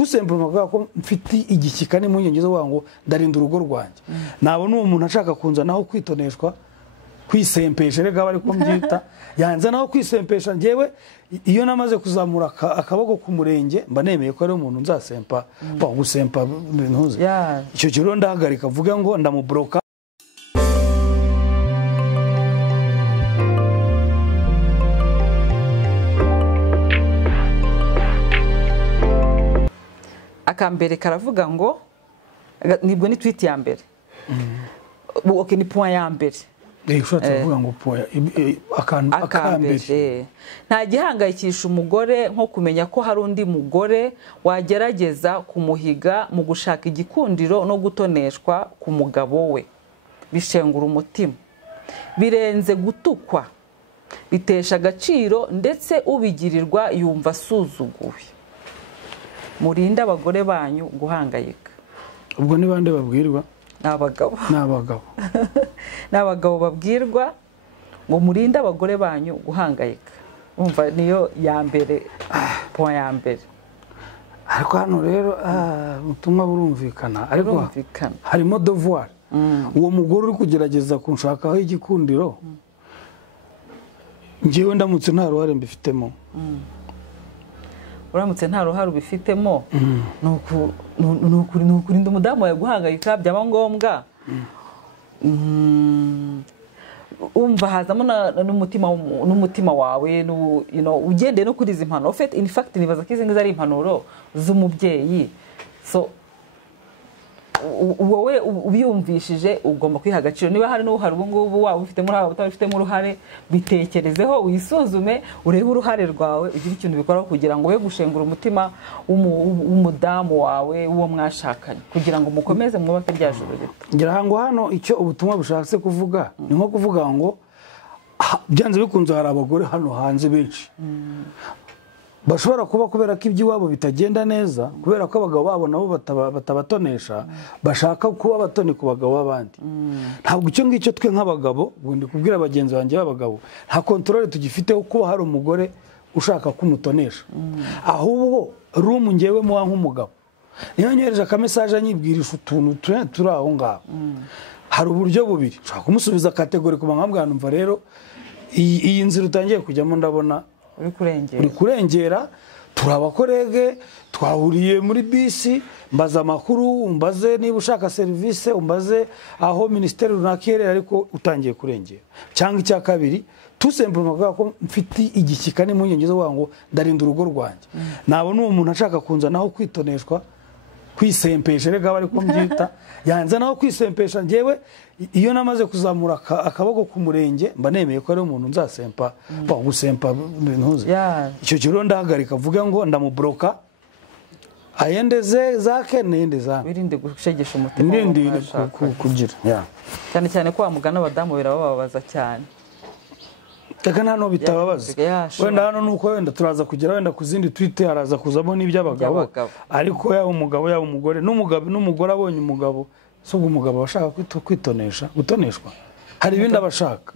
tout simplement ko mfite igishyika n'impungenge zo ngo ndarinda urugo rwanjye. Nabona uwo muntu ashaka kunza naho kwitoneshwa kwisempesha rega bari ko mbyita yanze naho kwisempesha njyewe iyo namaze kuzamura akaboko ku murenge mba nemeye ko ari umuntu nzasempa gusempa ntuze icyo kiro ndahagarika vuga ngo ndamubroka. Akambere karavuga ngo nibwo ni tweet ya mbere. Okay, ni point ya mbere. Ushatse kuvuga ngo akambere nta gihangayikisha umugore nko kumenya ko hari undi mugore wagerageza kumuhiga mu gushaka igikundiro no gutoneshwa ku mugabo we. Bishengura umutima, birenze gutukwa, bitesha agaciro ndetse ubigirirwa yumva asuzuguwe. Murinde abagore banyu guhangayika. Ubwo ni bande babwirwa? N'abagabo. N'abagabo babwirwa ngo murinde abagore banyu guhangayika. Umva niyo ya mbere, point ya mbere. Ariko hano rero ubutumwa burumvikana, ariko harimo devoir. Uwo mugore uri kugerageza kunshakaho igikundiro, njyewe ndamutse nta ruhare mbifitemo. Uramutse nta ruhare ubifitemo nukurinda umudamu wawe guhangayika byaba ngombwa. Umva hazamo n'umutima wawe ugendeye no kuri izi impanuro. In fact nibaza ko izi ngizi ari impanuro z'umubyeyi. So wowe ubiyumvishije ugomba kwiha agaciro. Niba hari n'uhari ubu ngubu waba ufitemo uruhare utabifitemo uruhare, bitekerezeho wisuzume urebe uruhare rwawe ugira ikintu bikora kugira ngo we gushengura umutima w'umudamu wawe uwo mwashakanye kugira ngo mukomeze mwubake rya joro rito. Ngira ngo hano icyo ubutumwa bushakse kuvuga ni nko kuvuga ngo byanze bikunze hari abagore hano hanze benshi bashobora kuba kubera ko iby'iwabo bitagenda neza, kubera ko abagabo babo nabo batabatonesha, bashaka kuba batone ku bagabo b'abandi. Ntabwo icyo ngicyo twe nk'abagabo, ubundi kubwira abagenzi banjye b'abagabo, nta controle tugifiteho kuba hari umugore ushaka kumutonesha. Ahubwo rumu njyewe muwa nk'umugabo niyo nyohereje aka message anyibwirisha utuntu turi aho ngaho. Hari uburyo bubiri nshaka kumusubiza kategori kuba nkambwa numva rero iyi nzira utangiye kujyamo ndabona uri kurengera. Turabakorege twahuriye muri bisi, mbaza amakuru, umbaze niba ushaka service, umbaze aho ministeri runakere, ariko utangiye kurengera. Cyangwa icya kabiri tout simplement ko mfite igishyika n'impungenge zo ngo ndarinda urugo rwanjye. Nabona uwo muntu ashaka kunza naho kwitoneshwa kwisempesha rega bari ko mbyita yanze naho kwisempesha njyewe iyo namaze kuzamura akaboko ku murenge mba nemeye ko ari umuntu nzasempa gusempa ntuze icyo kiro ndahagarika vuga ngo ndamubroka ayendeze zake nende za wirinde gushegesha umutima kugira cyane cyane ko amugana abadamu birababaza cyane. Taka nano bitababaza wenda hano nuko wenda turaza kugira wenda kuzindi tweet haraza kuzamo n'iby'abagabo, ariko ya umugabo ya umugore n'umugore abonye umugabo so umugabo bashaka kwitonesha gutoneshwa hari ibindi abashaka.